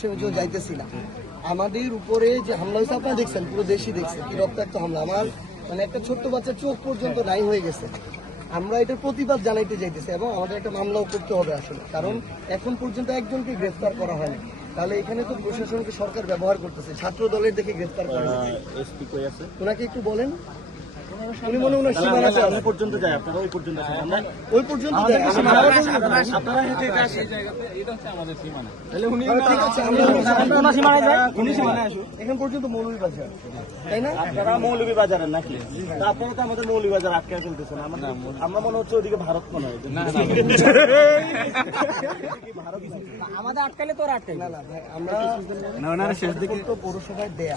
যাইতেছি না। আমাদের উপরে যে হামলা হয়েছে আপনারা দেখছেন, পুরো দেশই দেখছে কি রক্তাক্ত হামলা। আমার মানে একটা ছোট্ট বাচ্চার চোখ পর্যন্ত নাই হয়ে গেছে। আমরা এটার প্রতিবাদ জানাইতে যাইতেছি এবং আমাদের একটা মামলাও করতে হবে আসলে, কারণ এখন পর্যন্ত একজনকে গ্রেফতার করা হয়নি। তাহলে এখানে তো প্রশাসনকে সরকার ব্যবহার করতেছে, ছাত্র দলের দেখে গ্রেফতার করা হয়েছে। ওনাকে একটু বলেন, উনি মনে ওনার সীমানা আছে, ওই পর্যন্ত যায়, আপনারা ওই পর্যন্ত যায়, আমরা ওই পর্যন্ত যাই, আপনারা হেঁটে আসেন, এটা হচ্ছে আমাদের সীমানা। তাহলে উনি ঠিক আছে, আমরা সীমানায় যাই, উনি সীমানায় আসুন। এখান পর্যন্ত মৌলভীবাজার, তাই না? আপনারা মৌলভীবাজারের নাকি? তা আপনারা তো আমাদের মৌলভীবাজার আটকে ফেলতেছেন। আমরা মনে হচ্ছে ওদিকে ভারত মনে হয় আমাদের আটকালে তো আটকাই না। ভাই আমরা শেষ দিকে তো পৌরসভায় দেয়া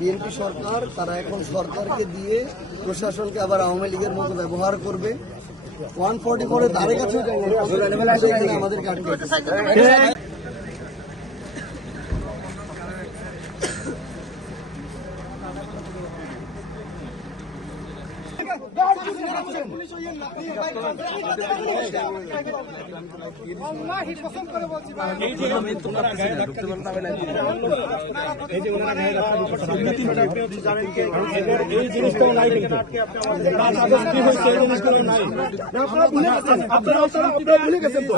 বিএনপি সরকার, তারা এখন সরকারকে দিয়ে প্রশাসনকে আবার আওয়ামী লীগের মতো ব্যবহার করবে। 144 ধারে কাছেও যায় আমাদেরকে আটকে। এই জিনিসটাও নাই, আপনারা ভুলে গেছেন তো।